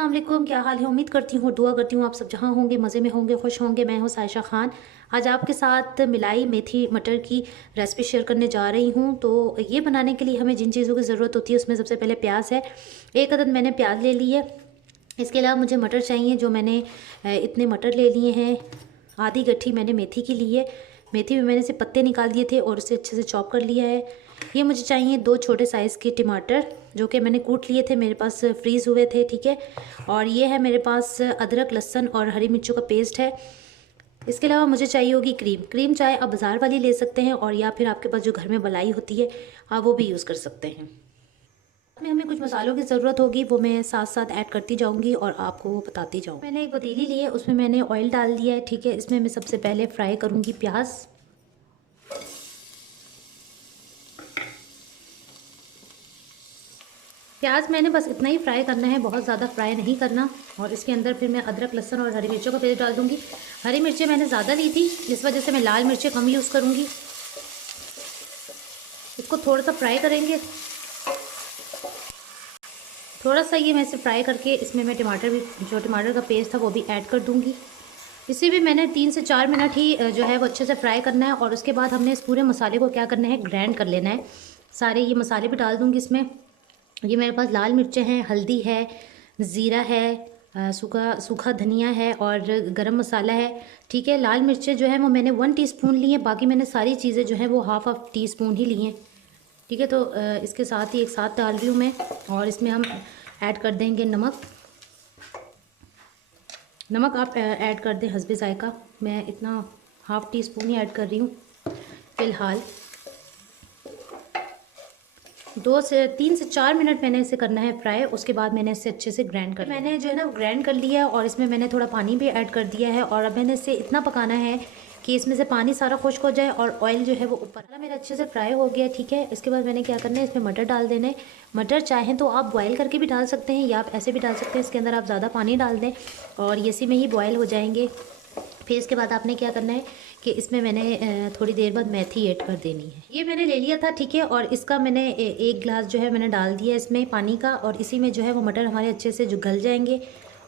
अस्सलामुअलैकुम, क्या हाल है। उम्मीद करती हूँ, दुआ करती हूँ आप सब जहाँ होंगे मज़े में होंगे, खुश होंगे। मैं हूँ सायशा ख़ान। आज आपके साथ मिलाई मेथी मटर की रेसिपी शेयर करने जा रही हूँ। तो ये बनाने के लिए हमें जिन चीज़ों की ज़रूरत होती है उसमें सबसे पहले प्याज है। एक अदद मैंने प्याज ले ली है। इसके अलावा मुझे मटर चाहिए, जो मैंने इतने मटर ले लिए हैं। आधी गट्ठी मैंने मेथी की ली है। मेथी में मैंने से पत्ते निकाल दिए थे और उसे अच्छे से चॉप कर लिया है। ये मुझे चाहिए 2 छोटे साइज़ के टमाटर, जो कि मैंने कूट लिए थे, मेरे पास फ्रीज़ हुए थे, ठीक है। और ये है मेरे पास अदरक, लहसुन और हरी मिर्चों का पेस्ट है। इसके अलावा मुझे चाहिए होगी क्रीम। क्रीम चाहे आप बाज़ार वाली ले सकते हैं, और या फिर आपके पास जो घर में मलाई होती है आप वो भी यूज़ कर सकते हैं। में हमें कुछ मसालों की ज़रूरत होगी, वो मैं साथ साथ ऐड करती जाऊंगी और आपको वो बताती जाऊँ। मैंने एक पतीली ली है, उसमें मैंने ऑयल डाल दिया है, ठीक है। इसमें मैं सबसे पहले फ्राई करूँगी प्याज। प्याज मैंने बस इतना ही फ्राई करना है, बहुत ज़्यादा फ्राई नहीं करना। और इसके अंदर फिर मैं अदरक, लहसुन और हरी मिर्चों का पेस्ट डाल दूँगी। हरी मिर्चें मैंने ज़्यादा ली थी, इस वजह से मैं लाल मिर्चें कम यूज़ करूँगी। इसको थोड़ा सा फ्राई करेंगे। थोड़ा सा ये मैं इसे फ्राई करके इसमें मैं टमाटर भी, जो टमाटर का पेस्ट था वो भी ऐड कर दूँगी। इसे भी मैंने 3 से 4 मिनट ही जो है वो अच्छे से फ्राई करना है। और उसके बाद हमने इस पूरे मसाले को क्या करना है, ग्राइंड कर लेना है। सारे ये मसाले भी डाल दूँगी इसमें। ये मेरे पास लाल मिर्चें हैं, हल्दी है, ज़ीरा है, सूखा सूखा धनिया है और गरम मसाला है, ठीक है। लाल मिर्चें जो है वो मैंने 1 टीस्पून ली हैं, बाकी मैंने सारी चीज़ें जो हैं वो हाफ टीस्पून ही ली हैं, ठीक है। तो इसके साथ ही एक साथ डाल रही हूँ मैं। और इसमें हम ऐड कर देंगे नमक। नमक आप ऐड कर दें हस्बे ज़ायका। मैं इतना हाफ टीस्पून ही ऐड कर रही हूँ फ़िलहाल। 2 से 3 से 4 मिनट मैंने इसे करना है फ्राई। उसके बाद मैंने इसे अच्छे से ग्राइंड कर मैंने जो है ना ग्राइंड कर लिया है। और इसमें मैंने थोड़ा पानी भी ऐड कर दिया है। और अब मैंने इसे इतना पकाना है कि इसमें से पानी सारा खुश्क हो जाए और ऑयल जो है वो ऊपर। मेरा अच्छे से फ्राई हो गया, ठीक है। इसके बाद मैंने क्या करना है, इसमें मटर डाल देना है। मटर चाहें तो आप बॉयल करके भी डाल सकते हैं या आप ऐसे भी डाल सकते हैं। इसके अंदर आप ज़्यादा पानी डाल दें और इसी में ही बॉयल हो जाएंगे। फिर इसके बाद आपने क्या करना है कि इसमें मैंने थोड़ी देर बाद मेथी ऐड कर देनी है। ये मैंने ले लिया था, ठीक है। और इसका मैंने 1 गिलास जो है मैंने डाल दिया इसमें पानी का। और इसी में जो है वो मटर हमारे अच्छे से जो गल जाएंगे।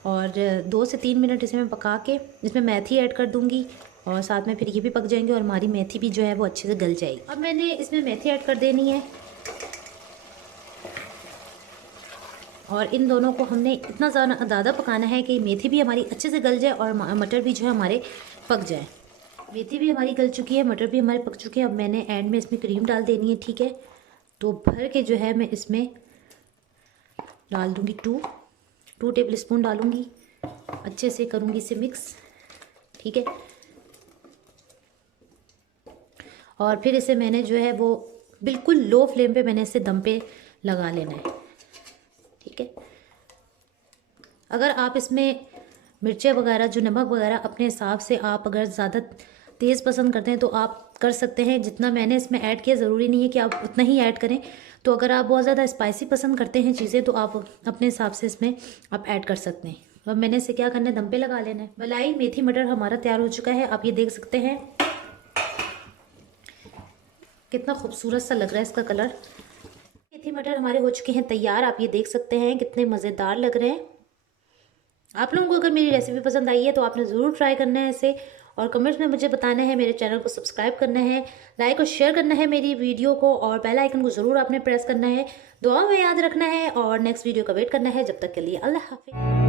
और 2 से 3 मिनट इसमें पका के इसमें मेथी ऐड कर दूँगी और साथ में फिर ये भी पक जाएंगे और हमारी मेथी भी जो है वो अच्छे से गल जाएगी। अब मैंने इसमें मेथी ऐड कर देनी है और इन दोनों को हमने इतना ज़्यादा पकाना है कि मेथी भी हमारी अच्छे से गल जाए और मटर भी जो है हमारे पक जाए। मेथी भी हमारी गल चुकी है, मटर भी हमारे पक चुके हैं। अब मैंने एंड में इसमें क्रीम डाल देनी है, ठीक है। तो भर के जो है मैं इसमें डाल दूँगी 2 टेबल स्पून डालूँगी। अच्छे से करूँगी इसे मिक्स, ठीक है। और फिर इसे मैंने जो है वो बिल्कुल लो फ्लेम पे मैंने इसे दम पे लगा लेना है, ठीक है। अगर आप इसमें मिर्चें वगैरह, जो नमक वगैरह अपने हिसाब से, आप अगर ज़्यादा तेज़ पसंद करते हैं तो आप कर सकते हैं। जितना मैंने इसमें ऐड किया ज़रूरी नहीं है कि आप उतना ही ऐड करें। तो अगर आप बहुत ज़्यादा स्पाइसी पसंद करते हैं चीज़ें तो आप अपने हिसाब से इसमें आप ऐड कर सकते हैं। अब मैंने इसे क्या करना है, दम पे लगा लेना है। मलाई मेथी मटर हमारा तैयार हो चुका है, आप ये देख सकते हैं कितना खूबसूरत सा लग रहा है इसका कलर। मेथी मटर हमारे हो चुके हैं तैयार, आप ये देख सकते हैं कितने मज़ेदार लग रहे हैं। आप लोगों को अगर मेरी रेसिपी पसंद आई है तो आपने ज़रूर ट्राई करना है इसे और कमेंट्स में मुझे बताना है। मेरे चैनल को सब्सक्राइब करना है, लाइक और शेयर करना है मेरी वीडियो को, और बेल आइकन को ज़रूर आपने प्रेस करना है। दुआ में याद रखना है और नेक्स्ट वीडियो का वेट करना है। जब तक के लिए अल्लाह हाफिज़।